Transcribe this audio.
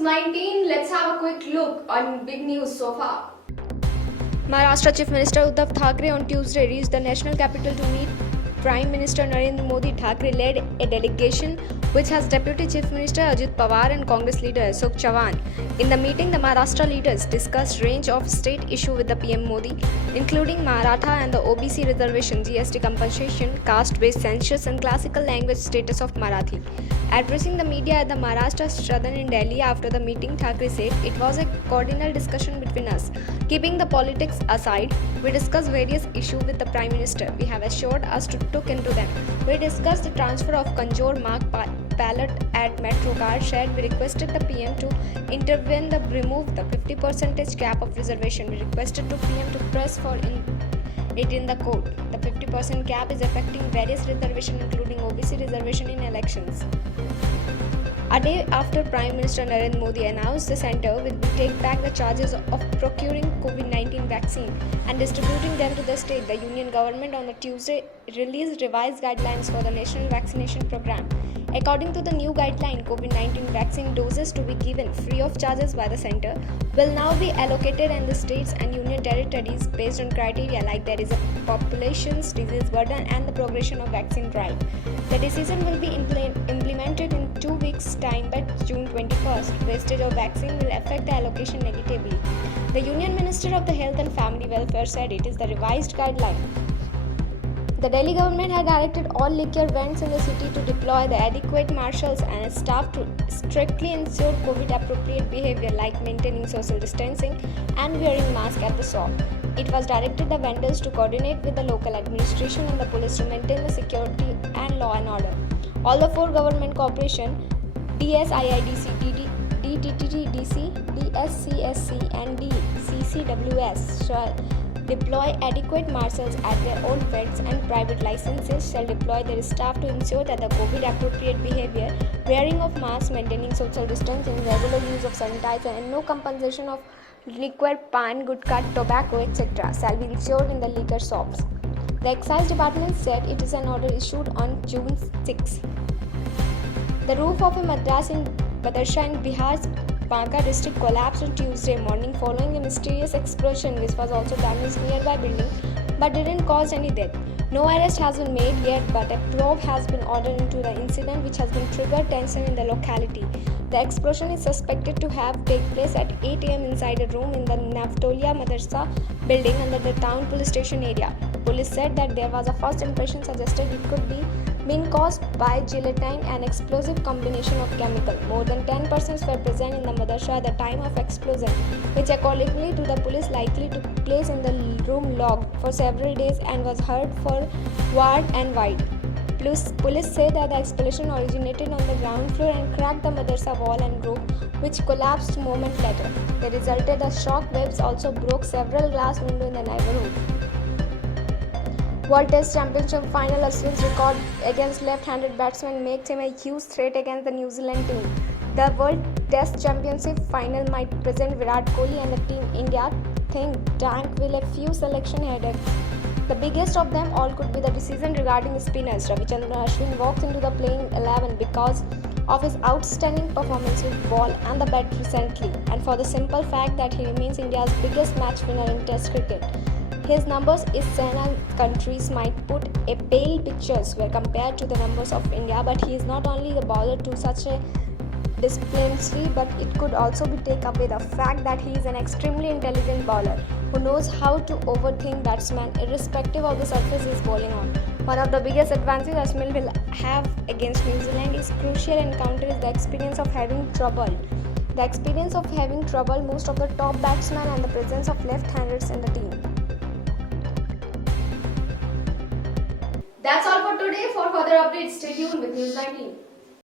News 19, let's have a quick look on big news so far. Maharashtra Chief Minister Uddhav Thackeray on Tuesday reached the national capital to meet Prime Minister Narendra Modi. Thackeray led a delegation which has Deputy Chief Minister Ajit Pawar and Congress leader Ashok Chavan. In the meeting, the Maharashtra leaders discussed range of state issues with the PM Modi, including Maratha and the OBC reservation, GST compensation, caste-based census, and classical language status of Marathi. Addressing the media at the Maharashtra Stradhan in Delhi after the meeting, Thackeray said, "It was a cordial discussion between us. Keeping the politics aside, we discussed various issues with the Prime Minister. We have assured us to look into them. We discussed the transfer of Kanjor Marg ballot at Metro Card Shed. We requested the PM to intervene to remove the 50% cap of reservation. We requested the PM to press for it in the court. The 50% cap is affecting various reservations including OBC reservation in elections." A day after Prime Minister Narendra Modi announced the centre will take back the charges of procuring COVID-19 vaccine and distributing them to the state, the union government on the Tuesday released revised guidelines for the national vaccination program. According to the new guideline, COVID-19 vaccine doses to be given free of charges by the centre will now be allocated in the states and union territories based on criteria like there is a population's disease burden and the progression of vaccine drive. The decision will be implemented in 2 weeks' time by June 21st. Wastage of vaccine will affect the allocation negatively. The Union Minister of the Health and Family Welfare said it is the revised guideline. The Delhi government had directed all liquor vends in the city to deploy the adequate marshals and staff to strictly ensure COVID-appropriate behavior like maintaining social distancing and wearing masks at the shop. It was directed the vendors to coordinate with the local administration and the police to maintain the security and law and order. All the 4 government corporations, DSIIDC, DTTDC, DSCSC and DCCWS shall deploy adequate marshals at their own beds and private licenses shall deploy their staff to ensure that the COVID-appropriate behavior, wearing of masks, maintaining social distancing, regular use of sanitizer and no compensation of liquor, pan, gutka, tobacco, etc. shall be ensured in the liquor shops. The Excise Department said it is an order issued on June 6. The roof of a madrasa in Badarsha in Bihar's Banka district collapsed on Tuesday morning following a mysterious explosion which was also damaged nearby building but didn't cause any death. No arrest has been made yet, but a probe has been ordered into the incident which has been triggered tension in the locality. The explosion is suspected to have taken place at 8 am inside a room in the Navtolia Madrasa building under the town police station area. Police said that there was a first impression suggested it could be been caused by gelatin, an explosive combination of chemical. More than 10 persons were present in the madrasa at the time of explosion, which accordingly to the police likely took place in the room locked for several days and was heard for ward and wide. Police say that the explosion originated on the ground floor and cracked the madrasa wall and roof, which collapsed a moment later. The resulted the shock waves also broke several glass windows in the neighborhood. World Test Championship final, Ashwin's record against left-handed batsman makes him a huge threat against the New Zealand team. The World Test Championship final might present Virat Kohli and the team India think tank will a few selection headaches. The biggest of them all could be the decision regarding spinners. Ravichandran Ashwin walks into the playing 11 because of his outstanding performance with ball and the bat recently, and for the simple fact that he remains India's biggest match winner in Test cricket. His numbers in Sena countries might put a pale pictures where compared to the numbers of India, but he is not only the bowler to such a disciplinary, but it could also be take away the fact that he is an extremely intelligent bowler who knows how to overthink batsmen irrespective of the surface he is bowling on. One of the biggest advantages Ashwin will have against New Zealand is crucial encounter is the experience of having trouble. The experience of having trouble most of the top batsmen and the presence of left-handers in the team. That's all for today. For further updates, stay tuned with News 19.